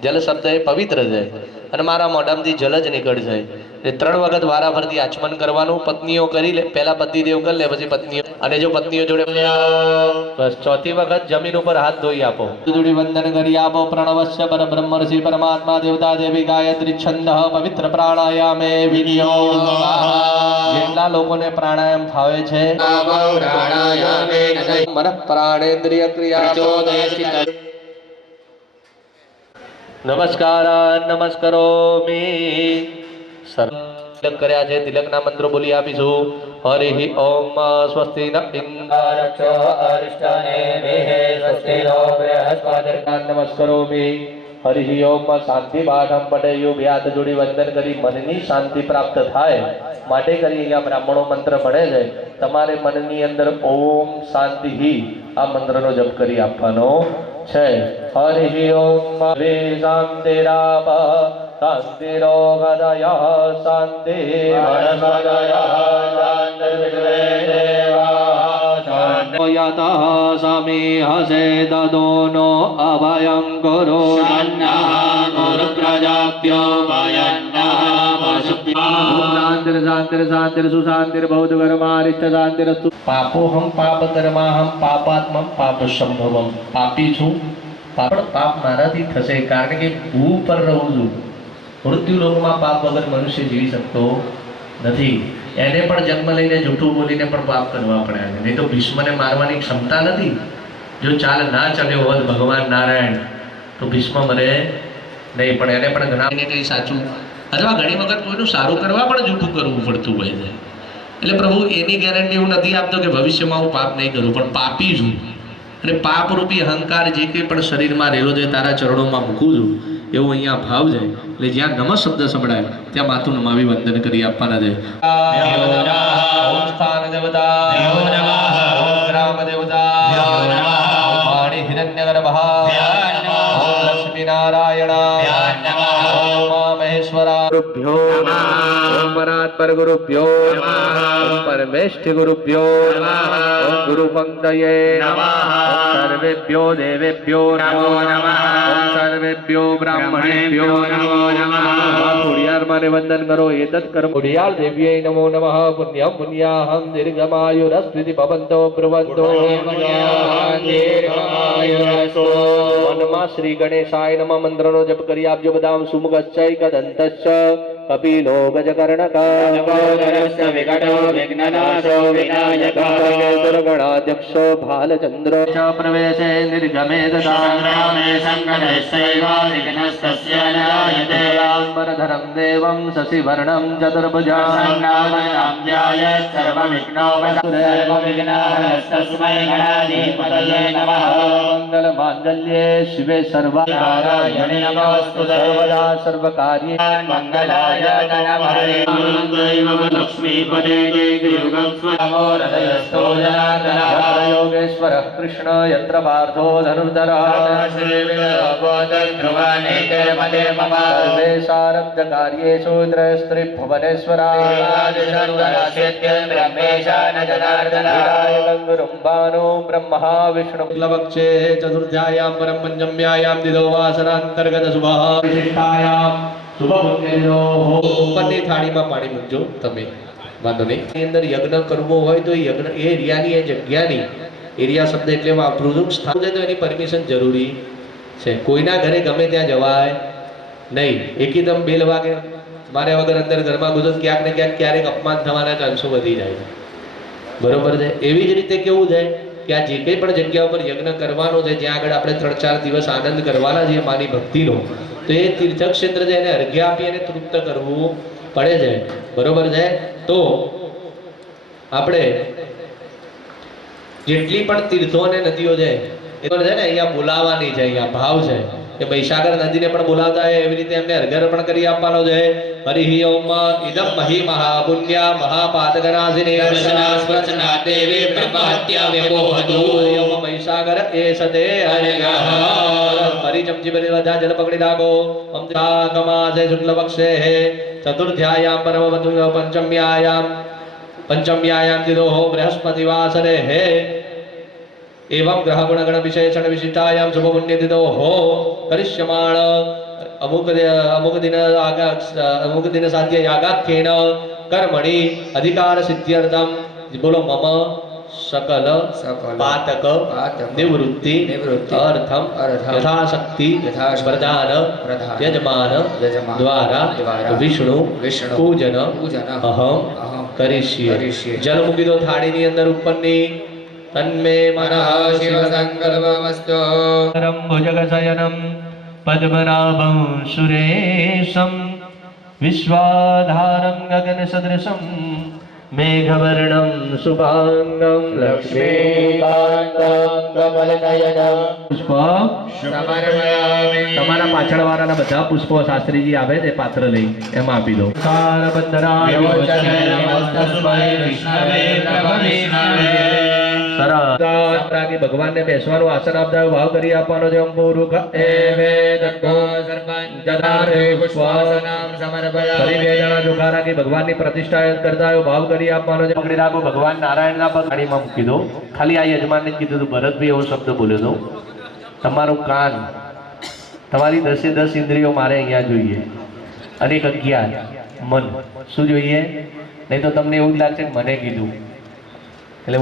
जल शब्द ए पवित्र है અને મારા મોઢામાંથી જલ જ નીકળ જાય ત્રણ વખત વારાફરતી આચમન કરવાનું, પત્નીઓ કરી લે, પહેલા પતિદેવ કરી લે, પછી પત્નીઓ, અને જો પત્નીઓ જોડે બસ ચોથી વખત જમીન ઉપર હાથ ધોઈ આપો, જોડી વંદન કરી આપો. પ્રણવસ્ય પર બ્રહ્મર્ષિ પરમાત્મા દેવતા દેવી ગાયત્રી છંદ પવિત્ર પ્રાણાયામે વિનિયોગ. જેટલા લોકોને પ્રાણાયામ ફાવે છે મન પ્રાણેન્દ્રિય ક્રિયા નમસ્કાર નમસ્કરોમી. તિલક કર્યા છે, તિલકના મંત્રો બોલી આપીશું. હરિ ઓમ સ્વસ્તિ ન નમસ્કરોમી. હરિ ઓમ શાંતિ પાઠમ પઠેયુગ. હાથ જોડી વંદન કરી મનની શાંતિ પ્રાપ્ત થાય માટે કરી અહીંયા બ્રાહ્મણો મંત્ર ભણે છે. તમારે મનની અંદર ઓમ શાંતિ આ મંત્રનો જપ કરી આપવાનો છે. હરિ ઓમ શાંતિરાપ શાંતિરોગદય શાંતિ યત સમી હસે દદોનો અભયં ગુરુ પાપોહમ પાપ કર્માહમ પાપાત્મમ પાપ સંભવમ. પાપી છું, પાપ મારાથી થશે, કારણ કે ભૂ પર રહું છું. મૃત્યુ લોકમાં પાપ વગર મનુષ્ય જીવી શકતો નથી. એને પણ જન્મ લઈને જૂઠું બોલીને પણ પાપ કરવા પડ્યા છે. નહીં તો ભીષ્મને મારવાની ક્ષમતા નથી. જો ચાલ ના ચાલ્યો હોત ભગવાન નારાયણ તો ભીષ્મ મરે નહીં, પણ એને પણ ઘણા કંઈ સાચું અથવા ઘણી વખત કોઈનું સારું કરવા પણ જૂઠું કરવું પડતું હોય છે. એટલે પ્રભુ એની ગેરંટી હું નથી આપતો કે ભવિષ્યમાં હું પાપ નહીં કરું, પણ પાપી છું અને પાપરૂપી અહંકાર જે કંઈ પણ શરીરમાં રહેલો છે તારા ચરણોમાં મૂકું છું, એવું અહીંયા ભાવ છે. એટલે જ્યાં નમ શબ્દ સંભળાય ત્યાં માથું નમાવી વંદન કરી આપવાના છે. ઓમ સ્થાન દેવતા, ઓમ ગ્રામ દેવતા, ઓમ વાણી હિરણ્યગર્ભ, ઓમ લક્ષ્મી નારાયણ, ઓમ મહેશ્વરા ગુરુભ્યો, ઓમ પરાત્પર ગુરુભ્યો, ઓમ પરમેષ્ઠ ગુરુભ્યો, ઓમ ગુરુ પંક્તયે નમઃ, ઓમ સર્વેભ્યો દેવેભ્યો નમો નમઃ, ઓમ સર્વેભ્યો બ્રાહ્મણેભ્યો નમો નમઃ. ખોડિયાર માને વંદન કરો. એતત કર્મ ખોડિયાર દેવ્યે નમો નમઃ. પુણ્યમ પુણ્યાહમ દીર્ઘમાયુરસ્ત્રિતિ ભવન્તો બ્રુવન્તો. મનમાં શ્રી ગણેશાય નમઃ મંત્રનો જપ કરી આપજો. બદામ સુમુખશ્ચૈક દંતશ્ચ કપિલો ગજકર્ણક વિકટો વિઘ્નનાશો વિનાયક ગણાધ્યક્ષો ભાલચંદ્ર ચ પ્રવેશે નિર્ગમે સંગ્રામે સંકટૈસ્તૈવાનિઘ્નસ્તસ્ય નાયતે. અંબરધરં દેવં શશિવર્ણં ચતુર્ભુજં ધ્યાયેत् સર્વવિઘ્નોપશાन्तસ્मै ગણાધિપતये નમઃ. મંગલમાંગલ્યે શિવે સર્વાનારાયણે નમોસ્તુતે. સર્વદા સર્વકાર્યે મંગલાય તનમહરે. લક્ષ્મીપદે યુગં સ્વનમો હૃદયસ્થો જનાર્દનઃ. યોગેશ્વરઃ કૃષ્ણ યત્ર પાર્થો ધનુર્ધરઃ. સર્વેષારબ્ધ કાર્યેષુ ત્રયસ્ત્રી ભુવનેશ્વરાય ગુરું ભાનો બ્રહ્મા વિષ્ણુ લવક્ષે ચતુર્થ્યાયામ પરમ પંચમ્યાયામ દિદો વાસનાંતર્ગત શુભઃ વિશિષ્ટાયામ ઉપરની થાળીમાં પાણી મૂકજો તમે, વાંધો નહીં. એની અંદર યજ્ઞ કરવો હોય તો યજ્ઞ એ એરિયાની એ જગ્યાની, એરિયા શબ્દ એટલે વાપરું સ્થાન છે તો એની પરમિશન જરૂરી છે. કોઈના ઘરે ગમે ત્યાં જવાય નહીં. એકદમ બેલ વાગે મારે વગર અંદર ઘરમાં ઘૂસો ક્યાંક ને ક્યાંક ક્યારેક અપમાન થવાના ચાન્સો વધી જાય છે. બરોબર છે. એવી જ રીતે કેવું છે કે આ જે કંઈ પણ જગ્યા ઉપર યજ્ઞ કરવાનો છે, જ્યાં આગળ આપણે 3-4 દિવસ આનંદ કરવાના છીએ માની ભક્તિનો, તો એ તીર્થક્ષેત્ર છે એને અર્ઘ્ય આપી અને તૃપ્ત કરવું પડે છે. બરોબર છે. તો આપણે જેટલી પણ તીર્થો અને નદીઓ છે એ છે ને અહીંયા બોલાવવાની છે. અહીંયા ભાવ છે કે મહીસાગર નદીને પણ બોલાવતા હોય એવી રીતે એમને અર્ઘ્ય અર્પણ કરી આપવાનો છે. હરિ ઓમ ઇદમ મહી મહાપુણ્યા મહાપાતકનાશિની દર્શના દેવી બ્રહ્મહત્યા વિમોહતુ. ઓમ મહીસાગર એસતે હરિગઃ. હરિ ચમચી ભરી બધા જલ પકડી રાખો. ઓમ કમાસે શુક્લ પક્ષે ચતુર્થ્યાયામ પરમવતુ પંચમ્યાયામ દિદોઃ બૃહસ્પતિવાસરે હે. एवं ग्रह गुण गण विशेषण विशिष्टायाम शुभ पुण्य दिदोः करिष्यमाण અમુક દિન સાધ્ય યાગાખ્યેન કર્મણિ અધિકાર સિદ્ધ્યર્થમ બોલો મમ सकल पातक निवृत्ति अर्थम यथाशक्ति प्रदान यजमान द्वारा विष्णु पूजन अहम करिष्ये जल मूकी दो थाड़ी ની અંદર ઉપરની तन्मे मनः शिव संकल्पमस्तु परम भुजगशयनं पद्मनाभं सुरेशं विश्वाधारं गगनसदृशं मेघवर्णं शुभांगं लक्ष्मीकान्तं कमलनयनं पुष्प समर्पयामि તમારા પાછળવાળાના બધા પુષ્પો શાસ્ત્રીજી આવે તે પાત્ર લઈ એમાં આપી દો સારબંધરાય સરસ ભગવાનને બેસવાનું આસન આપતા ભાવ કરી આપવાનો છે અંબોરુખ એવે દત્તો સર્પંચ જદારે પુષ્પાસનમ સમર્પયામિ ફરી બે જણા જોખા રાખી ભગવાનની પ્રતિષ્ઠા કરતા ભાવ કરી આપવાનો છે પકડી રાખો ભગવાન નારાયણના પગ ગાડીમાં મૂકી દો ખાલી આ યજમાનને કીધું હતું ભરતભાઈ એવો શબ્દ બોલ્યો હતો તમારું કાન તમારી 10 ઇન્દ્રિયો મારે અહીંયા જોઈએ અને 11 મન શું જોઈએ નહીં તો તમને એવું જ લાગશે કે મને કીધું એટલે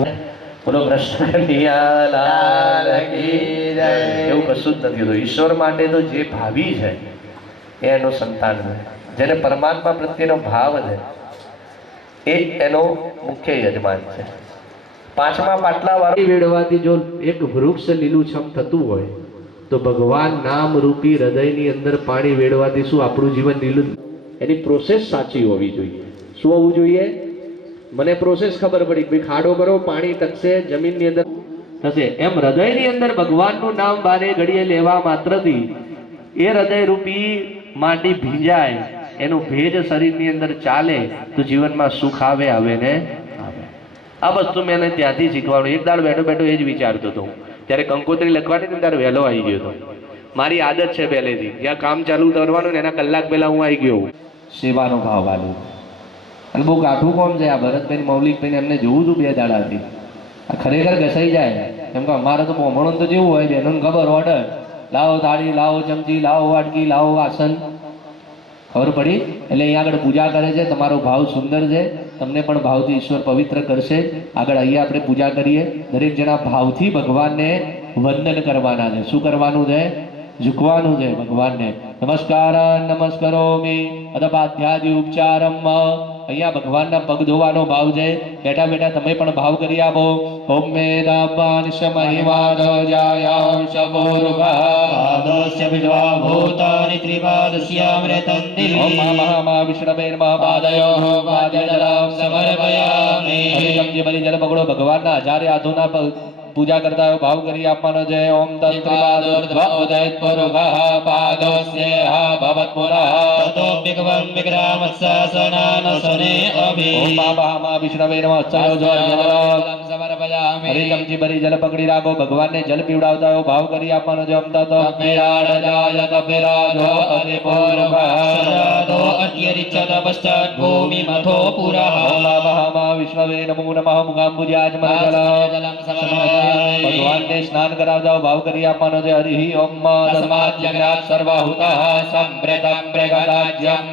બોલો કૃષ્ણ કનૈયા કી જય એવું કશું જ નથી હોતું ઈશ્વર માટે તો જે ભાવી છે એનો સંતાન છે જેને પરમાત્મા પ્રત્યેનો ભાવ છે એ એનો મુખ્ય યજમાન છે પાંચમા પાટલા વાળી વેડવાથી જો એક વૃક્ષ લીલુંછમ થતું હોય તો ભગવાન નામ રૂપી હૃદયની અંદર પાણી વેડવાથી શું આપણું જીવન લીલું એની પ્રોસેસ સાચી હોવી જોઈએ શું હોવું જોઈએ મને પ્રોસેસ ખબર પડી ભાઈ ખાડો કરો પાણી ટકશે જમીનની અંદર થશે એમ હૃદયની અંદર ભગવાનનું નામ બારે ઘડીએ લેવા માત્રથી એ હૃદય રૂપી માટી ભીંજાય એનું ભેજ શરીરની અંદર ચાલે તો જીવનમાં સુખ આવે ને આવે આ વસ્તુ મેં ત્યાંથી શીખવાનું એક દાડ બેઠો બેઠો એ જ વિચારતો હતો ત્યારે કંકોત્રી લખવાની ને ત્યારે વહેલો આવી ગયો હતો મારી આદત છે પહેલેથી જ્યાં કામ ચાલુ કરવાનું ને એના કલાક પહેલા હું આવી ગયો સેવાનો ભાવ વાળું અને બહુ કાઠું કોમ છે આ ભરતભાઈ મૌલિકભાઈ એમને જોવું હતું બે દાડાથી આ ખરેખર ઘસાઈ જાય કેમ કે અમારે તો બ્રાહ્મણો તો જેવું હોય બહેનોને ખબર ઓર્ડર લાવો થાળી લાવો ચમચી લાવો વાટકી લાવો આસન ખબર પડી એટલે અહીંયા આગળ પૂજા કરે છે તમારો ભાવ સુંદર છે તમને પણ ભાવથી ઈશ્વર પવિત્ર કરશે આગળ અહીંયા આપણે પૂજા કરીએ દરેક જણા ભાવથી ભગવાનને વંદન કરવાના છે શું કરવાનું છે ઝુકવાનું છે ભગવાનને નમસ્કાર નમસ્કરોમિ અદપાધ્યાદિ ઉપચારમ અહીંયા ભગવાનના પગ ધોવાનો ભાવ છે બેઠા બેઠા તમે પણ ભાવ કરી આપો ઓમ મેદાપાન સમહિવાદ જાયામ શબોરુભાદસ્ય વિદ્વા ભૂતાનિ ત્રિપાદસ્યામૃતંદિ ઓમ મહા વિષ્ણવે નમઃ પાદયોઃ પાદ્યજલમ સમર્પયામિ હરિકમ જે બલી જલ પકડો ભગવાનના હજારે હાથોના પૂજા કરતા હોય ભાવ કરી આપવાનો છે ઓમ તત્રિપાદોર્ધ્વોદયત્પરુગઃ પાદોસ્યઃ ભવત્પુરઃ તતો વિગ્વં વિગ્રહમત્સાસનાનસને અભિ ઓમ પાપહામા વિષ્ણવે નમઃ સયોજોર્યજલમ સમર્પયામિ હરિકમજી બરી જલ પકડી રાખો ભગવાનને જલ પીવડાવતા હોય ભાવ કરી આપવાનો છે ઓમ તતો કપિરાડજાય કપિરાજો અધિપૂર્વઃ સજાતો અત્યરિચ્છત પશ્ચાત ભૂમિ મથો પુરઃ ઓમ પાપહામા વિષ્ણવે નમો નમઃ મુગાંબુજાજમલજલમ સમર્પયામિ ભગવાનને સ્નાન કરાવતા ભાવ કરી આપવાનો છે હરિ ઓમ તસ્માદ જગન્નાથ સર્વહુતઃ સંપ્રેતં પ્રેગદાજ્યં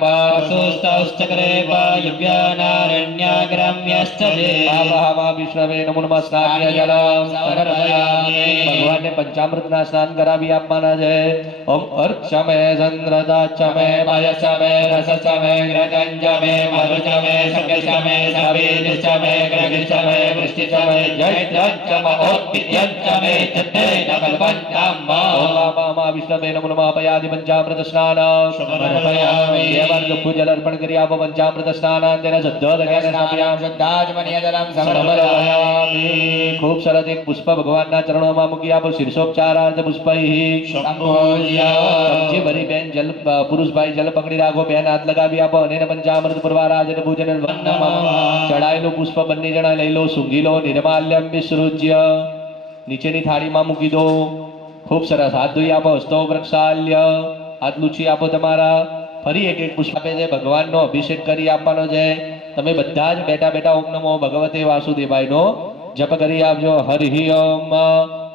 સુસ્તશ્ચક્રે વાયવ્યાનારણ્યાગ્રમ્યશ્ચ પાપહામા વિષ્ણવે નમો નમઃ સ્નાન્ય જલમ સમર્પયામિ ભગવાનને પંચામૃતના સ્નાન કરાવી આપવાના છે ઓમ અર્ચમે ચંદ્રદાચમે ભયચમે રસચમે ગ્રજંજમે મરુચમે સકેચમે સવેદચમે ગ્રગચમે વૃષ્ટિચમે જયત્રંચમ ઓત્પિત્યંચમે ચત્તેન કલ્પંતમ ઓમ વિષ્ણવે નમો નમઃ પયાદિ પંચામૃત સ્નાન સમર્પયામિ દેવાન ચોખ્ખું જલ અર્પણ કરી આપો પંચામૃત સ્નાન તેના શુદ્ધ દગ્યાને સમર્પયામિ શુદ્ધાજમનીય જલમ સમર્પયામિ ખૂબ સરસ એક પુષ્પ ભગવાનના ચરણોમાં મૂકી આપો શીર્ષોપચારાર્થ પુષ્પૈઃ સંપૂજ્ય સમજી ભરી બેન જલ પુરુષભાઈ જલ પકડી રાખો બેન હાથ લગાવી આપો અને પંચામૃત પુરવારાજન પૂજન ચડાયેલું પુષ્પ બંને જણા લઈ લો સૂંઘી લો નિર્માલ્યમ વિસૃજ્ય નીચેની થાળીમાં મૂકી દો ખૂબ સરસ હાથ ધોઈ આપો હસ્તો પ્રક્ષાલ્ય હાથ લૂછી આપો તમારા ફરી એક એક પુષ્પ આપે છે ભગવાનનો અભિષેક કરી આપવાનો છે તમે બધા જ બેઠા બેઠા ઓમ નમો ભગવતે વાસુદેવાયનો જપ કરી આપજો. હરિ ઓમ.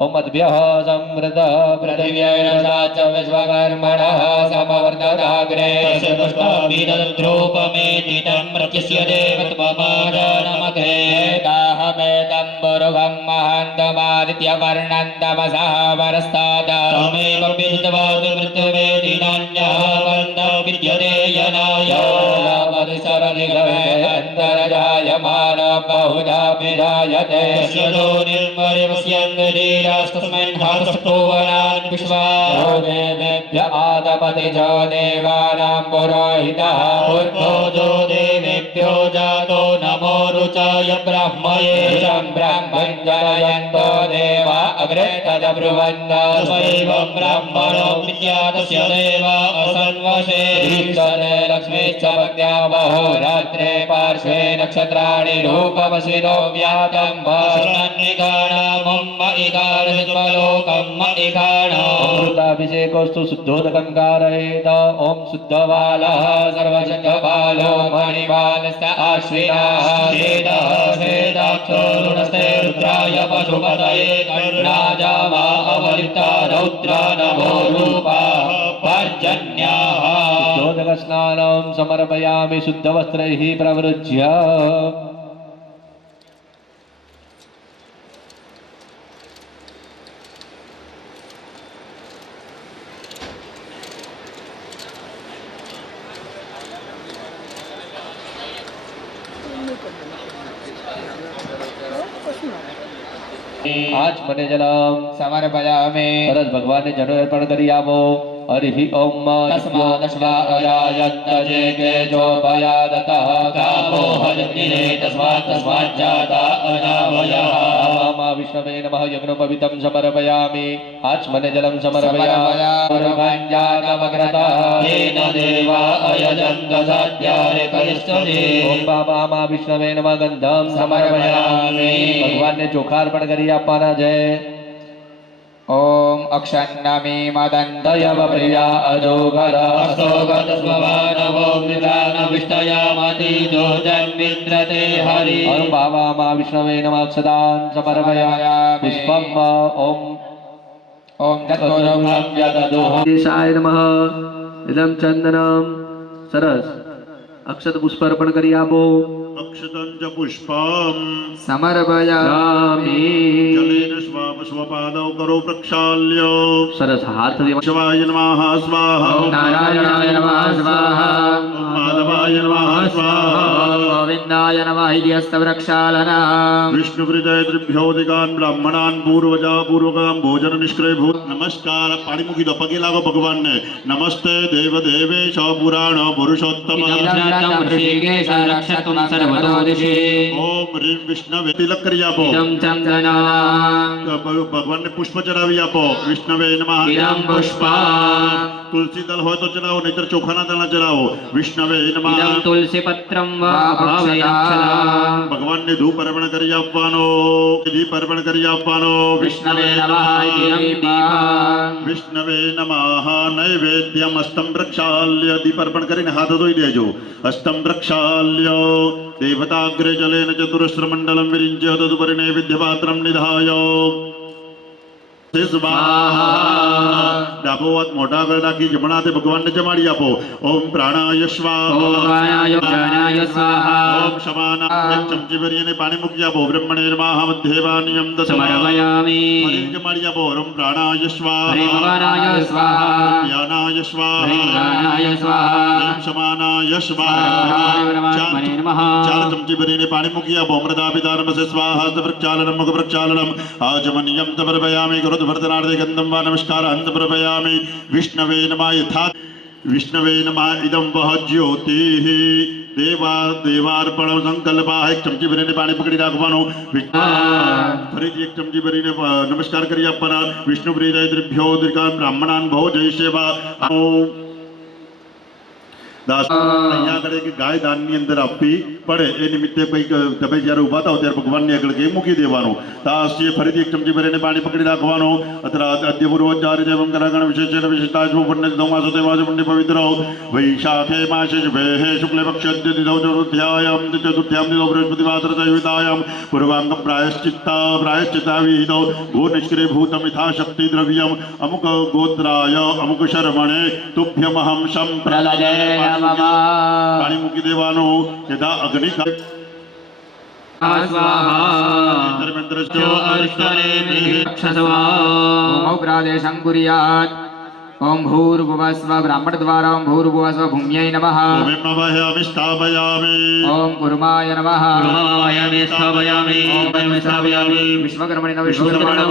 ઓમ અદ્ભ્યઃ સમૃદ્ધ પૃથિવ્યૈ સાચ વિશ્વકર્મણઃ સમવર્ધતાગ્રે તસ્ય પુષ્પમિદદ્રૂપમેતિ तं પ્રત્યસ્ય દેવત્વમાદાનમગ્રે एकाहमेतं पुरुषं महान्तमादित्यवर्णं तमसः वरस्तात् तमेव विदित्वा मृत्युवेदि नान्यः बन्धं विद्यते यनाय अन्तर्जायमान बहुधा विजायते तस्य योनिर्मरिवस्यन्धीरास्तस्मिन् हस्तोवनान् विश्वा यो देवेभ्य आदपति जो देवानां पुरोहितः ऊर्ध्वो जो देवेभ्यो जातो नमो रुचाय ब्रह्मये ब्रह्मं जनयन्तो देवा अग्रे तदब्रुवन् स्वैवं ब्राह्मणो विद्यातस्य देवा असन्वशे ईश्वरे लक्ष्मी च भक्त्या बहुरात्रे पार्श्वे नक्षत्राणि रूपमसिनो व्यातं स्वर्णनिकाणामम्म इकाणलोकम्म इकाणम् अमृताभिषेकोस्तु शुद्धोदकं कारयेत. ॐ शुद्धबालः सर्वशुद्धबालो मणिबालस्य आश्विनः वेदः वेदाक्षो ऋणस्ते रुद्राय पशुपतये कर्णाजावा अवलिप्ता रौद्रा नभो रूपा पर्जन्याः शुद्धोदकस्नानं समर्पयामि शुद्धवस्त्रैः प्रवृज्य. आचमनीजलं समर्पयामि. સરસ ભગવાનને જનો અર્પણ કરી આપો. હરિ ઓમ. तस्मादश्वायन्त जे केजोपयादतः कामो हजग्निरे तस्मात् जाता अनामयः मा विष्णवे नमः. यज्ञोपवीतं समर्पयामि. आचमनीजलं समर्पयामि. येन देवा अयजन्त साध्याय करिष्यति ઓમ બાબા મા વિષ્ણવે નમઃ. ગંધમ સમર્પયામિ. ભગવાનને ચોખા અર્પણ કરી આપવાના છે. ॐ अक्षन्नमी मदन्तयव પ્રિયા અજોગર अस्तोगतस्वभानवो विष्टयामतीजो जन्मिन्द्रते हरि ઓમ બાબા મા વિષ્ણવે નમઃ. અક્ષદાન સમર્પયામિ. પુષ્પમ. ઓમ ॐ तत्पुरुषं व्यददुः દેશાય નમઃ. ઇદં ચંદનમ. સરસ અક્ષત પુષ્પ અર્પણ કરી આપો. अक्षतं च पुष्पम् समर्पयामि. जलेन स्वपादौ करो प्रक्षाल्य સરસ હાથથી शिवाय नमः स्वाहा ॐ नारायणाय नमः स्वाहा. ॐ माधवाय नमः स्वाहा ॐ गोविन्दाय नमः इति हस्तप्रक्षालनम्. विष्णुप्रीतयेभ्योऽधिकान् ब्राह्मणान् पूर्वजा पूर्वकान् भोजन निष्क्रय भूत नमस्कार पाणी मूकी दो पगे लागो भगवान ने नमस्ते देव देवेश पुराण पुरुषोत्तम इदं ऋषिकेश रक्षतु न सर्वतो दिशि ओम ह्रीं विष्णवे तिलक કરી આપો इदं चन्द्रनाम् ભગવાન ને પુષ્પ ચડાવી આપો વિષ્ણવે નમઃ इदं पुष्पा तुलसी दल હોય તો ચડાવો નહીતર ચોખાના દાણા ચડાવો વિષ્ણવે નમઃ इदं तुलसीपत्रं वा भावयाक्षदाम् ભગવાન ને ધૂપ અર્પણ કરી આપવાનો દીપ અર્પણ કરી આપવાનો विष्णवे नमः इदं दीपम् વિષ્ણવે નમઃ નૈવેદ્યમ અસ્તમ પ્રક્ષાલ્ય દીપ અર્પણ કરીને હાથ ધોઈ દેજો અસ્તમ પ્રક્ષાલ્ય દેવતાગ્રે જલેન ચતુરસ્રમંડલમ વિરિંચ્ય તદુપરી નૈવેદ્યપાત્રમ નિધાય ડાબો હાથ મોઢા આગળ રાખી જમણા હાથે ભગવાનને જમાડી આપો ઓમ પ્રાણાય ॐ સ્વાહા प्राणाय स्वाहा ओम क्षमाना एक चमची भरी ने पानी मुक्ति आपो ब्रह्मणे नमः मध्येवानियम समर्पयामि हरिं जमाड़ी आपो ओम प्राणाय स्वाहा हरिं भवानाय स्वाहा ज्ञानाय स्वाहा हरिं प्राणाय स्वाहा ओम क्षमानाय स्वाहा परमात्मने नमः चार चमची भरी ने पानी मुक्ति आपो अमृतापितारम से स्वाहा प्रक्षालनम मुख प्रक्षालनम आजमनियम तपर्पयामि करोतु भरतनार्दे गंधम वा नमस्कार अंत प्रपयामि विष्णवे नमः यथा विष्णवे नमः इदं वह ज्योतिः देवा देवार्पण संकल्पा एक चमची भरीने पाणी पकડી રાખવાનો ફરીથી એક ચમચી ભરીને નમસ્કાર કરી આપવાના વિષ્ણુ પ્રિય દ્રભ્યો દિકાન બ્રાહ્મણાન ભોજય સેવા દાસ અહીંયા આગળ એક ગાય દાનની અંદર આપવી પડે એ નિમિત્તે કંઈક તમે જ્યારે ઊભા થાવ ત્યારે ભગવાનની આગળ કંઈ મૂકી દેવાનું. દાસજીએ ફરીથી એક ચમચી ભરીને પાણી પકડી રાખવાનું. અત્ર અદ્ય પૂર્વોચ્ચારિ દેવમ કરાગણ વિશેષેણ વિશિષ્ટાજ્વો પુણ્ય દોમાસો તેમાસો પુણ્ય પવિત્રો વૈશાખે માસે શુભે શુક્લે પક્ષે ચતુર્થ્યાયામ ચતુર્થ્યામ દિનો બૃહસ્પતિવાસર સંયુતાયામ પૂર્વાંગમ પ્રાયશ્ચિત્તા વિહિતો ગો નિષ્ક્રિય ભૂતમ યથા શક્તિ દ્રવ્યમ અમુક ગોત્રાય અમુક શર્મણે તુભ્યમહમ સંપ્રલજે પાણી મૂકી દેવાનું. યથા અગ્નિ ओम प्रादेशं कुर्यात् ओम भूर्भुवस्व ब्राह्मणद्वारा ओम भूर्भुवस्व भूम्यै नमः ओम कुर्माय नमः विश्वकर्मणे नमः विश्वकर्मणे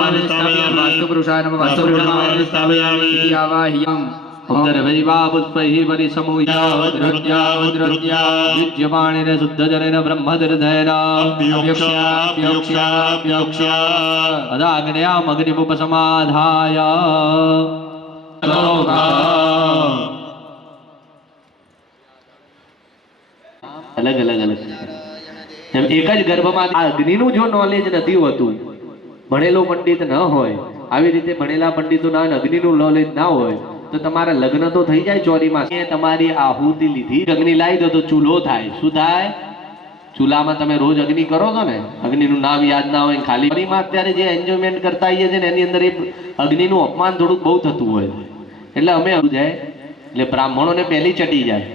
वास्तुपुरुषाय नमः वास्तुपुरुषाय नमः आवाह्यम् पुष्पैः परिसमूह्यावद्रुद्यावद्रुद्याविद्यमानेन शुद्धजनेन ब्रह्मतीर्थेन अदाग्नयामग्निमुपसमाधाय अलग अलग अलग એમ એક જ ગર્ભમાં આ અગ્નિનું જો નોલેજ નથી હોતું, ભણેલો પંડિત ન હોય, આવી રીતે ભણેલા પંડિતોના અગ્નિનું નોલેજ ના હોય તો તમારા લગ્ન તો થઈ જાય ચોરીમાં. તમારી આહુતિ લીધી અગ્નિ લાવી દો તો ચૂલો થાય. શું થાય? ચૂલામાં તમે રોજ અગ્નિ કરો છો ને, અગ્નિનું નામ યાદ ના હોય, ખાલી ચોરીમાં અત્યારે જે એન્જોયમેન્ટ કરતા આવીએ છીએ ને એની અંદર એ અગ્નિનું અપમાન થોડુંક બહુ થતું હોય. એટલે અમે જાય એટલે બ્રાહ્મણોને પહેલી ચડી જાય.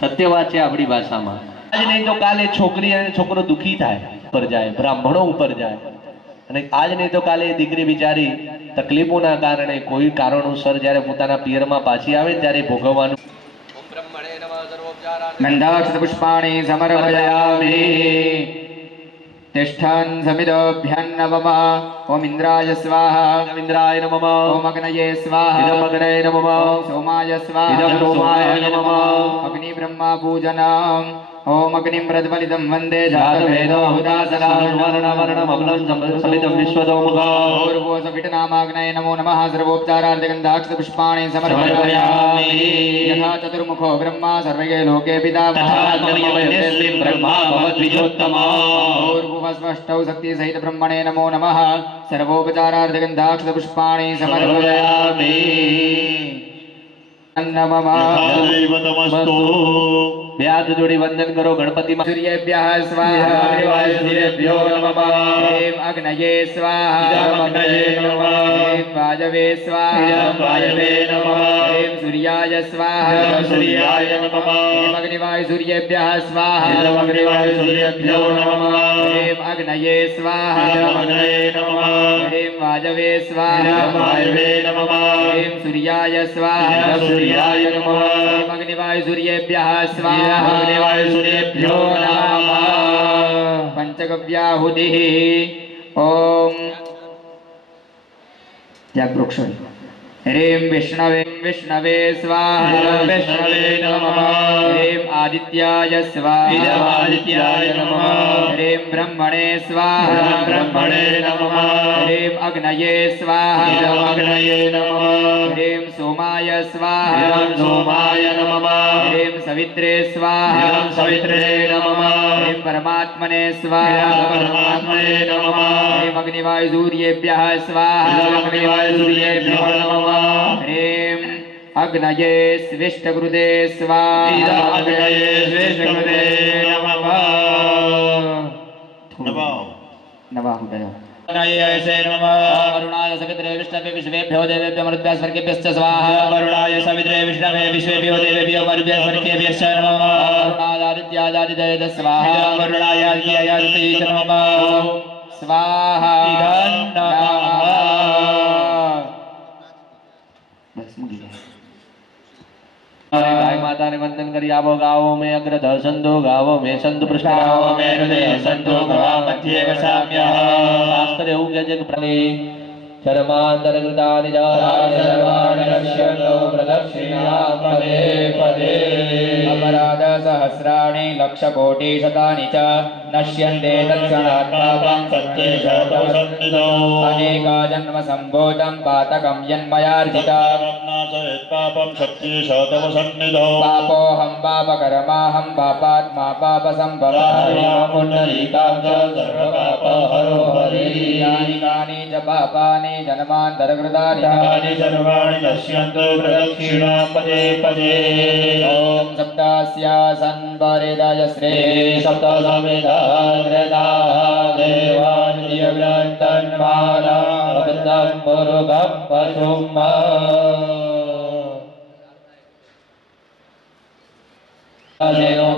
સત્ય વાત છે આપણી ભાષામાં. આજ નહીં તો કાલે છોકરી અને છોકરો દુઃખી થાય, ઉપર જાય, બ્રાહ્મણો ઉપર જાય. અને આજ નહીં તો કાલે દીકરી બિચારી તકલીફોના કારણે કોઈ કારણોસર જ્યારે પોતાના પિયરમાં પાછી આવે ત્યારે ભોગવવાનું. गन्धाक्षतपुष्पाणि समर्पयामि तिष्ठन् समिदोभ्यं नमः ओम इन्द्राय स्वाहा ઇન્દ્રાય નમઃ, ओम अग्नये स्वाहा ઇદમ અગ્નये નમઃ, ओम सोमाय स्वाहा ઇદમ સોમાય નમઃ. अग्नि ब्रह्मा पूजनम् ओम अग्निं प्रज्वलितं वन्दे જાતવેદો વર્ણવર્ણમમલં સમિતં વિશ્વતોમુખા पूर्वोऽसविटनामाग्नये नमो नमः सर्वोपचारार्थगन्धाक्षतपुष्पाणि समर्पयामि यथा चतुर्मुखो ब्रह्मा सर्वे लोके पिता ब्रह्मा भवद्विजोत्तमः. पूर्वस्पष्टौ शक्तिसहित ब्रह्मणे नमो नमः सर्वोपचारार्थगन्धाक्षतपुष्पाणि समर्पयामि તમસ્તો બે હાથ જોડી વંદન કરો ગણપતિ માં. सूर्येभ्यः स्वाहा सूर्येभ्यो नमः. ॐ अग्नये स्वाहा इदम् अग्नये नमः. ॐ वायवे स्वाहा इदम् वायवे नमः. ॐ सूर्याय स्वाहा इदम् सूर्याय नमः. ॐ अग्निवाय सूर्येभ्यः स्वाहा इदम् अग्निवाय सूर्येभ्यो नमः. ॐ अग्नये स्वाहा इदम् अग्नये नमः. ॐ वायवे स्वाहा इदम् वायवे नमः. ॐ सूर्याय स्वाहा इदम् सूर्याय नमः. ॐ अग्निवाय सूर्येभ्यः स्वाहा इदम् अग्निवाय सूर्येभ्यो नमः. पंचगव्याहुतिः ओम त्यागवृक्ष ह्रीं विष्णवे विष्णवे स्वाहा इदम् विष्णवे नमः. ह्रीं आदित्याय स्वाहा इदम् आदित्याय नमः. ह्रीं ब्रह्मणे स्वाहा इदम् ब्रह्मणे नमः. ह्रीं अग्नये स्वाहा इदम् अग्नये नमः. ह्रीं सोमाय स्वाहा इदम् सोमाय नमः. ह्रीं सवित्रे स्वाहा इदम् सवित्रे नमः. ह्रीं परमात्मने स्वाहा इदम् परमात्मने नमः. ह्रीं अग्निवाय सूर्येभ्यः स्वाहा इदम् अग्निवाय सूर्येभ्यो नमः. ह्रीं अग्नये स्विष्टकृते स्वाहा इदम् अग्नये स्वेष्टकृते नमः. नवाहुदय अग्नये नमः. वरुणाय सवित्रे विष्णवे विश्वेभ्यो देवेभ्यो मरुद्भ्यः स्वर्गेभ्यश्च स्वाहा वरुणाय सवित्रे विष्णवे विश्वेभ्यो देवेभ्यो मरुद्भ्यः स्वर्गेभ्यश्च नमः. वरुणादादित्यादादिदेव स्वाहा इदम् वरुणाय आदित्याय नमः. स्वाहा इदम् नमः. बस मुझे गाय माता ने वंदन करी आवो गावो में अग्रधर संतो गावो में संत पृष्ठ गावो में हृदय संतो गवा मध्ये वसाम्यः. शास्त्रे उग्र जग प्रणे चरमान्तरकृतानि जातानि सर्वाणि नश्यन्तो प्रदक्षिणां पदे पदे. अपराध सहस्राणि लक्षकोटिशतानि च नश्यन्ते तत्क्षणात् पापं સત્યેષ अनेका जन्म संभूतं पातकं यन्मयार्जितं सहित पापम शक्ति तव सन्निधौ पापोऽहं पापकर्माहं पापात्मा पापसम्भवः पुण्डरीकाक्ष सर्वपापहरो हरे यानि कानि च पापानि जन्मान्तरकृतानि तानि सर्वाणि नश्यन्तु प्रदक्षिणां पदे पदे ॐ सप्तास्यासन् परिदय श्री सप्त समिधाग्रताः देवान्यव्यन्तन्माला अबद्धं मुरुगं पशुं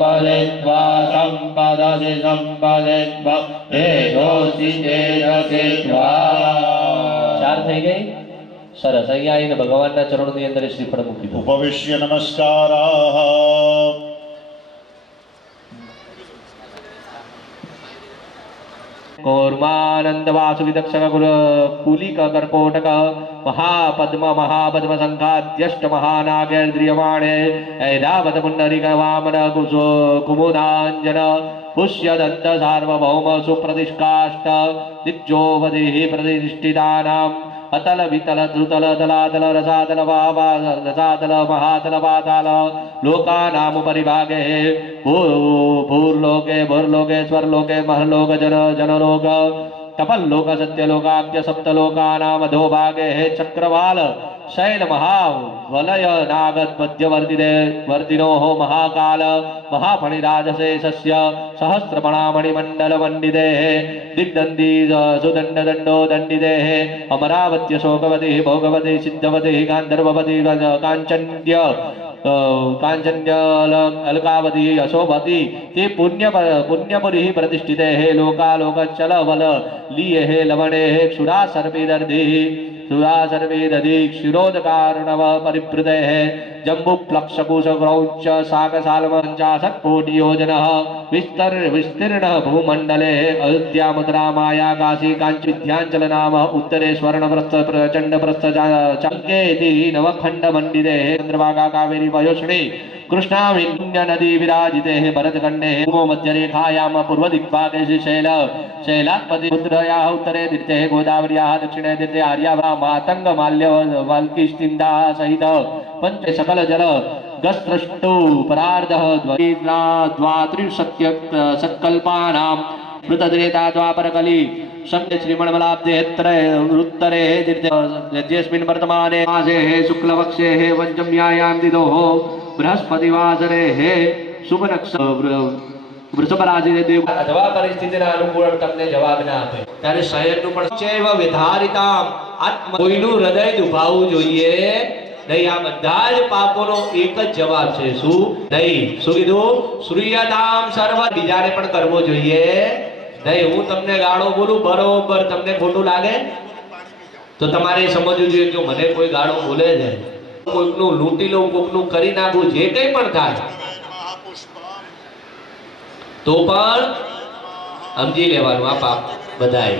पदेत्वा सम्पदसि सम्पदेत्वा तेजोसि तेजसित्वा ચાર થઈ ગઈ સરસ અહીંયા આવીને ભગવાનના ચરણોની અંદર શ્રીફળ મૂકી દો उपविश्य नमस्काराः कौर्मानंद वासुकी दक्षक कुलिक कर्कोटक महापद्म महापद्म संघाद्यष्ट महानागैर्द्रियमाणे ऐरावत पुंडरीक वामन कुसो कुमुदांजन पुष्यदंत सार्वभौम सुप्रतिष्ठाष्ट दिग्जोपदेः प्रतिष्ठितानाम् अतल वितल धुतल दलातल रसातल वावा रसातल महातल पाताल लोकानाम परिभागे भूर्लोके भूर्लोके स्वर्लोके महर्लोक जनलोक तपल्लोक सत्यलोकाद्य सप्तलोकानाम अधोभागे चक्रवाल शैल महावलय नागद मध्यवर्तिदे वर्तिनोः महाकाल महाफणिराजशेषस्य सहस्रमणामणिमण्डल वण्डिदेः दिग्दन्दी सुदण्डदण्डो दण्डिदेः अमरावत्य शोकवती भोगवती सिद्धवती गान्धर्ववती काञ्चन्य कांचन्य अलकावती यशोवती ते पुण्यपुरी प्रतिष्ठिते है लोकालोकचल वल लिए है लवणे है क्षुरा सर्वेदर्धि क्षुरा सर्वेदधि क्षीरोदकारणव परिवृते है जम्बु प्लक्षकुश क्रौच शाकसालव 50 कोटि योजन विस्तीर्ण भूमंडले अयोध्या मथुरा माया काशी कांची विद्यांचल नाम उत्तरे स्वर्णप्रस्थ प्रचंड प्रस्थ चंकेति नवखंड मंडिते चंद्रभागा कावेरी वयोष्णी कृष्णा विन्य नदी विराजिते भरतखंडे भूमो मध्य रेखायाम पूर्व दिग्भागे श्रीशैल शैलात्पति पुत्रयाः उत्तरे तीर्थे गोदावर्याः दक्षिणे तीर्थे आर्याभा मातंग माल्य वाल्कीस्तिन्दा सहित पंच सकल जल गस्त्रष्टो परार्धः द्वात्रिशत्य सत्कल्पानां मृतत्रेता द्वापरकली संगे श्रीमणमलाब्धे उत्तरे तीर्थेऽस्मिन् वर्तमाने मासे शुक्लपक्षे पञ्चम्यायां तिथोः बृहस्पतिवासरे शुभ नक्षत्र वृषभ राशि देव अथवा परिस्थितिના અનુકૂળ તમને જવાબ ના આપે ત્યારે શહેરનું પણ ચૈવ વિધારિતામ આત્મ કોઈનું હૃદય દુભાવવું જોઈએ નહીં આ બધા જ પાપોનો એક જ જવાબ છે શું નહીં શું કીધું શ્રૂયતામ સર્વ બીજાને પણ કરવો જોઈએ નહીં હું તમને ગાળો બોલું બરોબર તમને ખોટું લાગે તો તમારે સમજવું જોઈએ જો મને કોઈ ગાળો બોલે છે કોઈકનું લૂંટી લઉં કોઈકનું કરી નાખું જે કંઈ પણ થાય તો પણ સમજી લેવાનું આ પાપ બધાય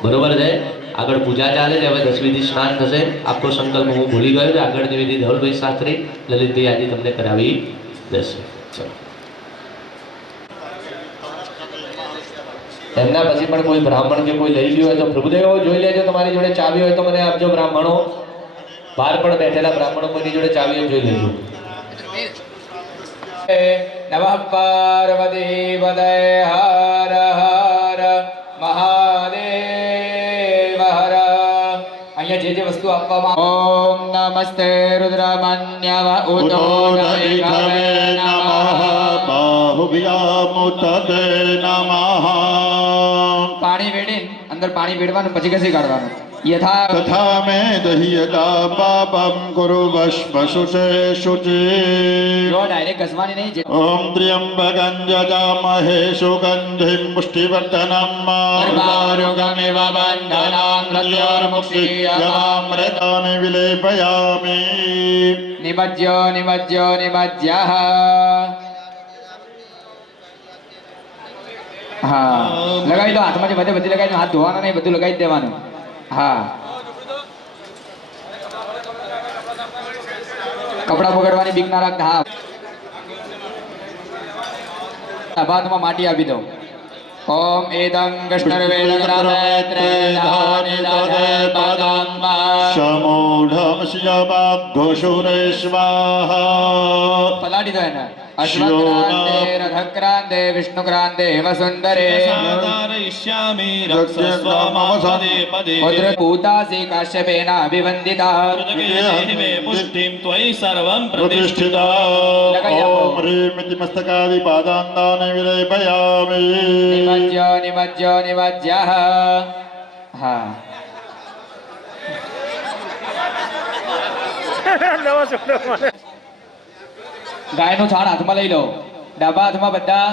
બરોબર છે આગળ પૂજા ચાલે છે હવે 10 વિધિ સ્નાન થશે આપકો સંકલ્પ હું ભૂલી ગયો છે આગળની વિધિ ધવલભાઈ શાસ્ત્રી લલિતભાઈ આજે તમને કરાવી દેશે ચલો એમના પછી પણ કોઈ બ્રાહ્મણ કે કોઈ લઈ ગયું હોય તો પ્રભુદેવો જોઈ લેજો તમારી જોડે ચાવી હોય તો મને આપજો બ્રાહ્મણો બહાર પણ બેઠેલા બ્રાહ્મણો કોઈની જોડે ચાવીઓ જોઈ લેજો નમઃ પાર્વતી પદય હર હર મહાદેવ હર અહીંયા જે વસ્તુ આપવામાં ઓમ નમસ્તે રુદ્રમન્યવ ઉતો દૈવવે નમઃ બાહુભ્યામુતતે નમઃ પાણી વેડીને અંદર પાણી વેડવાનું પછી ઘસી કાઢવાનું यथा तथा में दह्यता पापम कुरु भस्मशुचे शुचि जो डायरेक्ट घसवानी नहीं ओम त्र्यंबकं यजामहे सुगंधिं पुष्टिवर्धनम् आरोग्यमेव बन्धनां मृत्योर्मुक्तियमामृतानि विलेपयामि निमज्यो निमज्यो निमज्यः हाँ लगाई दो हाथ में બધે બધી લગાઈ દો હાથ ધોવાના નહીં બધું લગાઈ દેવાનું हाँ कपड़ा पकड़वानी बीक ना रखता हाँ बाद में माटी आपी दो ओम एदं कृष्णर्वेदं शमो મૌઢમસ્યવાઘોષુરે સ્વાહા પલાટી દો એને અશ્વક્રાંતે રથક્રાંતે વિષ્ણુક્રાંતે હેમસુંદરે સાધારયિષ્યામિ રક્ષસ્વ મમ પદે પદે ઉદ્રભૂતાસી કાશ્યપેન અભિવંદિતા પૃથકે મે પુષ્ટિં ત્વયિ સર્વં પ્રતિષ્ઠિતા ઓમ હ્રીમ ઇતિ મસ્તકાદિ પાદાંતાને વિલેપયામિ નિમજ્ય હા ગાયનું છાણ હાથમાં લઈ લો ડાબા હાથમાં બધા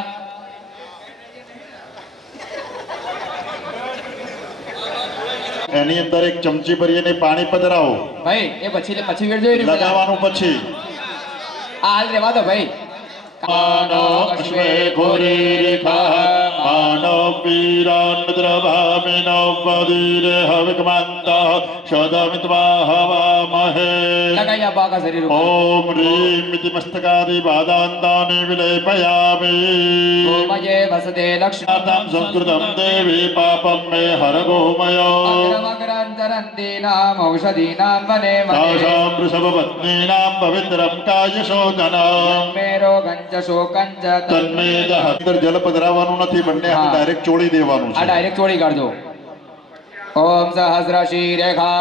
એની અંદર એક ચમચી ભરીને પાણી પધરાવો ભાઈ એ પછી વેળ જોઈ લગાવવાનું પછી આ હાલ રેવા દો ભાઈ માનો અશ્વે ઘોરીરેખા માનો વીરાન્દ્રભામિનો વદીરે હવિકમંતા શોધમિત્વા હવામહે લગાઈ આપો આખા શરીર ઉપર ઓમ હ્રીમ ઇતિ મસ્તકાદિ પાદાંતાને વિલેપયામિ ગોમયે વસતે લક્ષ્મણં સંસ્કૃતમ દેવી પાપમ મે હર ગોમયો અગ્રમગ્રંતરંતીનામ ઔષધીનામ વને વને તાસાં વૃષભપત્નીનાં પવિત્રમ કાયશોધનમ મે રોગંચ શોકંચ તન્મે દહ. અંદર જલ પધરાવવાનું નથી, બંને હાથ હા. ડાયરેક્ટ ચોળી દેવાનું આ છે. ડાયરેક્ટ ચોળી કાઢજો ઓમ સહસ્રશી રેખા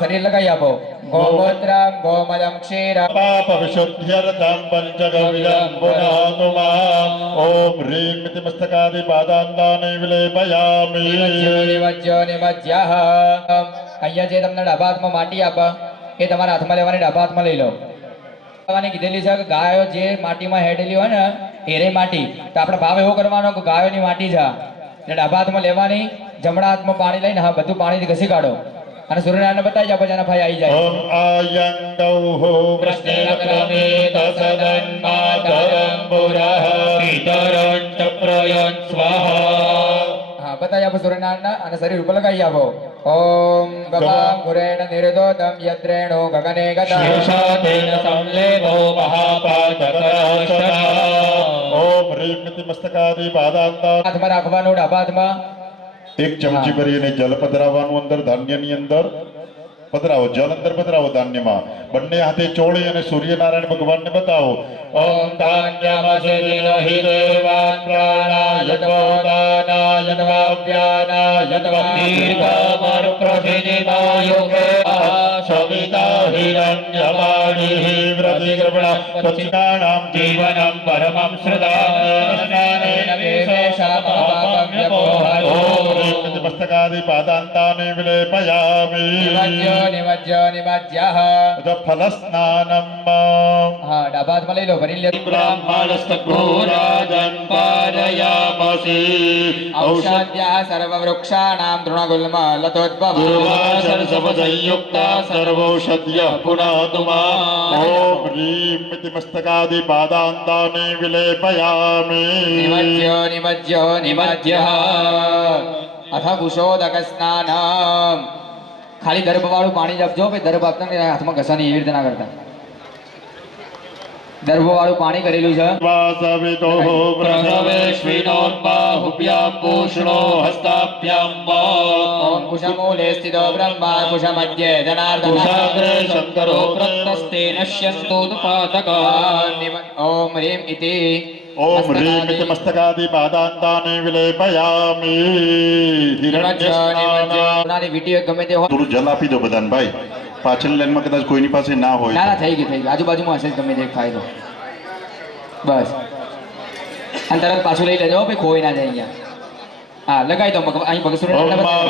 શરીર લગાઈ આપો ગોમૂત્રમ ગોમલમ ક્ષીરમ પાપ વિશુદ્ધ્યર્થમ પંચગવ્યમ પુનઃ મામ ઓમ હ્રીમ ઇતિ મસ્તકાદિ પાદાંતાને વિલેપયામિ અહીંયા જે તમને ડાબા હાથમાં માટી આપે એ તમારા હાથમાં લેવાની ડાબા હાથમાં લઈ લો લેવાની કીધેલી છે કે ગાયો જે માટીમાં હેડેલી હોય ને એરે માટી તો આપણે ભાવ એવો કરવાનો કે ગાયોની માટી છે એટલે ડાબા હાથમાં લેવાની જમણા હાથમાં પાણી લઈને હા બધું પાણીથી ઘસી કાઢો અને સૂર્યનારાયણ બતાવી જાય પછી એના ભાઈ આવી જાય ઓમ આયં ગૌઃ કૃષ્ણેન ક્રમેત સદન્માતરં પુરઃ પિતરં ચ પ્રયન સ્વાહા હા બતાવી આપો સૂર્યનારાયણ અને શરીર ઉપર લગાવી આપો ઓમ ગગામ ગુરેણ નિર્દોતમ યદ્રેણો ગગને ગતા શેષાતેન સંલેપો મહાપાતકરાષ્ટકા ઓમ હ્રીમ ઇતિ મસ્તકાદિ પાદાંતાને હાથમાં રાખવાનું ડાબા હાથમાં એક ચમચી ભરીને જલ પધરાવવાનું અંદર ધાન્યની અંદર પધરાવો, જલ અંદર પધરાવો ધાન્યમાં. બંને હાથે ચોળી અને સૂર્યનારાયણ ભગવાનને બતાવો. ઓમ ધાન્યમસિદ્ધિ હિ દેવાન પ્રાણાય ત્વોદાનાય ત્વાવ્યાનાય ત્વદીર્ઘમરુપ્રતિનિમાયુગે સવિતા હિરણ્યવાણીઃ વ્રતિકૃપણા પતિતાનાં જીવनं પરમં શ્રદ્ધા મસ્તકાદિ પાદાંતાને વિલેપયામિ નિમજ્ય ફલસ્નાનમ હા ડાબા હાથમાં લઈ લો ભરી લે બ્રાહ્મણસ્તઘોરાજન પારયામસી ઔષધ્યા સર્વવૃક્ષાણામ તૃણગુલ્મ લતોદ્ભવ દુર્વાસન સપસંયુક્તા સર્વૌષધ્ય પુનઃતુમા ઓમ હ્રીમ ઇતિ મસ્તકાદિ પાદાંતાને વિલેપયામિ નિમજ્ય અથ કુશોદક સ્નાનમ ખાલી દર્ભ વાળું પાણી જ આપજો ભાઈ દર્ભ આપતા ને હાથમાં ઘસાની એવી રીતે ના કરતા દર્ભ વાળું પાણી કરેલું છે વાસવિતો પ્રસવેશ્વિનોર્બાહુભ્યામ પૂષ્ણો હસ્તાભ્યામ ઓમ કુશમૂલે સ્થિતો બ્રહ્મા કુશમધ્યે કુશાગ્રે જનાર્દન શંકરો પ્રત્તસ્તે નશ્યંતોત્પાદકા ઓમ હ્રીમ ઇતિ ઓમ હ્રીમ ઇતિ મસ્તકાદિ પાદાંતાને વિલેપયામિ હિરણ્યસ્નાનમ. નાની વિડીયો ગમે તે હોય થોડું જલ આપી દો બધાને ભાઈ. પાછળની લાઈનમાં કદાચ કોઈની પાસે ના હોય ના તો. ના થઈ ગયું આજુબાજુમાં હશે જ ગમે તે ખાય તો બસ અને તરત પાછું લઈ લેજો ભાઈ ખોઈ ના જાય અહીંયા હા લગાવી દો અહીં ભગસુર ઓમ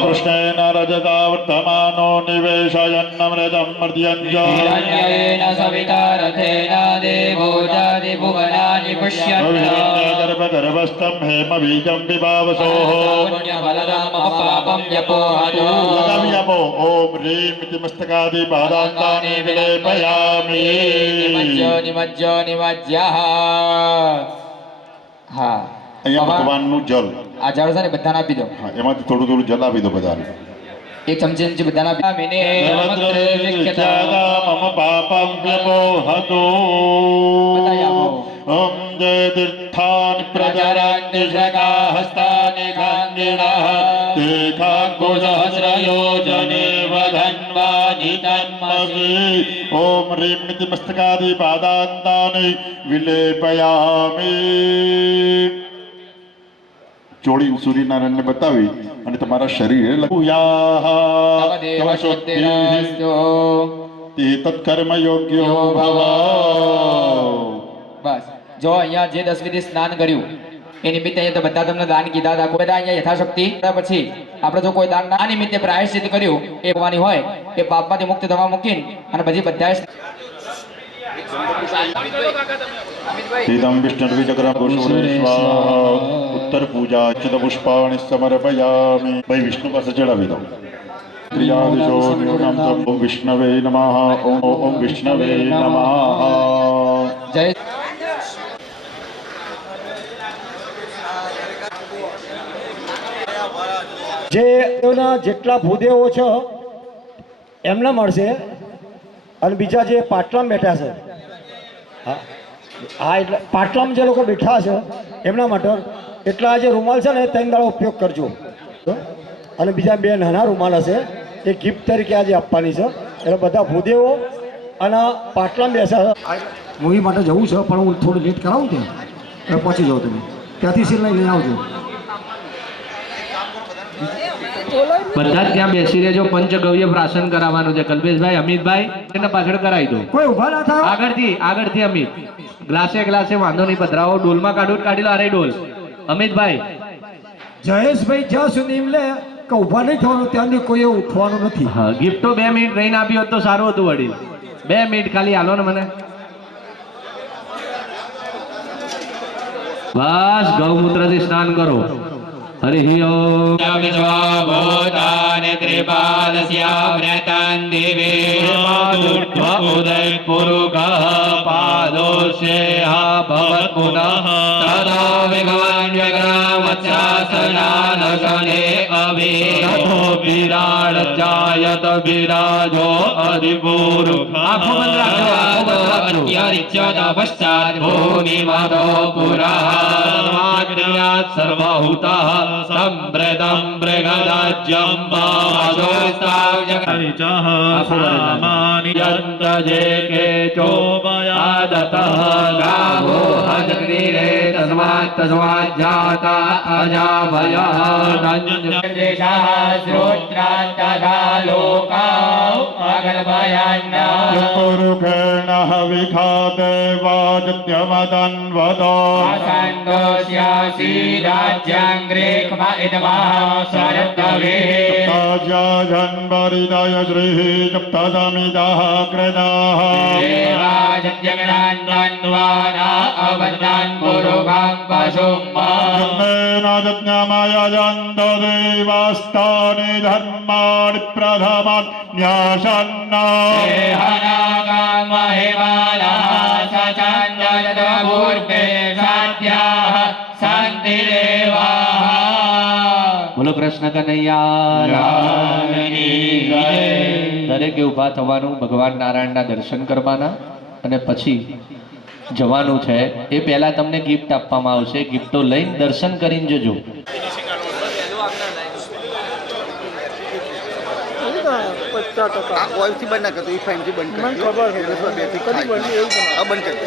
કૃષ્ણેન રજતા વર્તમાનો નિવેશયન્નમૃતમ મર્ત્યંજ હિરણ્યેન સવિતા રથેન દેવો જાતિ ભુવનાનિ પશ્યન્ત ગર્ભસ્તમ હેમ બીજમ વિભાવસોઃ. પુણ્યફલદામ પાપમ યપોહતુ લગાવી આપો. ઓમ હ્રીમ ઇતિ મસ્તકાદિ પાદાંતાને વિલેપયામિ. નિમજ્ય હા અહીંયા ભગવાનનું જલ, આ ઝાડ છે ને બધાને આપી દો હા, એમાંથી થોડું થોડું જલ આપી દો બધાને. એક ચમચી બધાને આપી મમ પાપમ વ્યપોહતુ. બતાવી આપો. ઓમ જય તીર્થાનિ પ્રચરન્તિ શકા હસ્તાનિ ખાંગિણઃ તે ખાંગો સહસ્ર ઓમ રીમ નિતિ મસ્તકાદિ પાદાંતાનિ વિલેપયામિ. જોડી સૂર્યનારાયણને બતાવી અને તમારા શરીરે લખુયા તે તત્કર્મ યોગ્યો ભવ. બસ જો અહીંયા જે 10 વિધિ સ્નાન કર્યું એ નિમિત્તે અહીંયા તો બધા તમને દાન કીધા હતા. બધા અહીંયા યથાશક્તિ પછી આપણે જો કોઈ દાન આ નિમિત્તે પ્રાયશ્ચિત કર્યું એ ભગવાની હોય એ પાપમાંથી મુક્ત થવા મૂકીને અને પછી બધા ઈદં વિષ્ણુર્વિચક્રમભૂષણે સ્વાહા. ઉત્તર પૂજા અચ્યુત પુષ્પાણિ સમર્પયામિ. ભાઈ વિષ્ણુ પાસે ચડાવી દો. ક્રિયાદિશો ન્યૂનમ તમ. ઓમ વિષ્ણવે નમઃ. ઓમ વિષ્ણવે નમઃ. જય જે તેઓના જેટલા ભૂદેવો છે એમને મળશે અને બીજા જે પાટલામાં બેઠા છે હા હા એટલે પાટલામાં જે લોકો બેઠા છે એમના માટે એટલા જે રૂમાલ છે ને 3 દાડો ઉપયોગ કરજો. અને બીજા 2 નાના રૂમાલ હશે એ ગિફ્ટ તરીકે આજે આપવાની છે. એટલે બધા ભૂદેવો અને પાટલામાં બેસા મૂવી માટે જવું છે પણ હું થોડું લેટ કરાવું ત્યાં એટલે પહોંચી જાઉં તમે ત્યાંથી સીલ લઈને આવજો. બધા જ ત્યાં બેસી રહેજો. પંચગવ્ય પ્રાશન કરાવવાનું છે. કલ્પેશભાઈ, અમિતભાઈ એને પાછળ કરાવી દો. કોઈ ઊભા ના થાય. આગળથી અમિત ગ્લાસે વાંધો નહીં પધરાવો. ડોલમાં કાઢી લો. અરે ડોલ અમિતભાઈ. જયેશભાઈ જ્યાં સુધી એમ લે કે ઊભા નહીં થવાનું ત્યાંથી કોઈએ ઉઠવાનું નથી. હા, ગિફ્ટો 2 મિનિટ રહીને આપી હોત તો સારું હતું વડીલ. 2 મિનિટ ખાલી હાલો ને મને. બસ ગૌમૂત્રથી સ્નાન કરો. હરિ ઓમ. ભૂતાनि ત્રિપાદસ્યાવ્રતં દિવે ઉદય પુરુગઃ પાદોષેહ ભવત પુનઃ તદો વિગવાન વ્યગ્રામત્યાસનાનશને તથો વિરાડ જાયત વિરાજો અધિપુરુ. આંખો બંધ રાખજો, આંખો બંધ રાખજો. અત્યરિચ્યત પશ્ચાત ભૂમિમતો પુરઃ સર્વહૂતઃ સંપ્રેતં મૃગદાજ્યં યંતજે કેચો આદતઃ ગાવો હજગ્રીરે તસ્માत् જાતા અજાભયઃ દેશાઃ શ્રોત્રાંતગા લોકા અગર્ભયાન્ના પુરુષેણ હવિખાતે વાજત્યમતન્વતો. આસંદોષ્યાસી રાજ્યાંગ્રેક્મા ઇદમઃ સ્વરત્તવે જન્મરિદય શ્રી તદમિદઃ કૃતઃ. દેવાજન્યગ્નાન્વાના અવન્નાન પુરુષાં પશુમ્મા જન્મેનાજ્ઞામયજન્ત દેવાસ્તાનિ ધર્માણિ પ્રથમાન ન્યાસન્ના. બોલો કૃષ્ણ કનૈયા. દરેકે ઊભા થવાનું, ભગવાન નારાયણના દર્શન કરવાના અને પછી જવાનું છે. એ પહેલા તમને ગિફ્ટ આપવામાં આવશે. ગિફ્ટો લઈને દર્શન કરીને જજો. આ ઓઇલથી બંધ ના કરતો, એ ફાઇનથી બંધ કરજો. ખબર છે બંધ કરી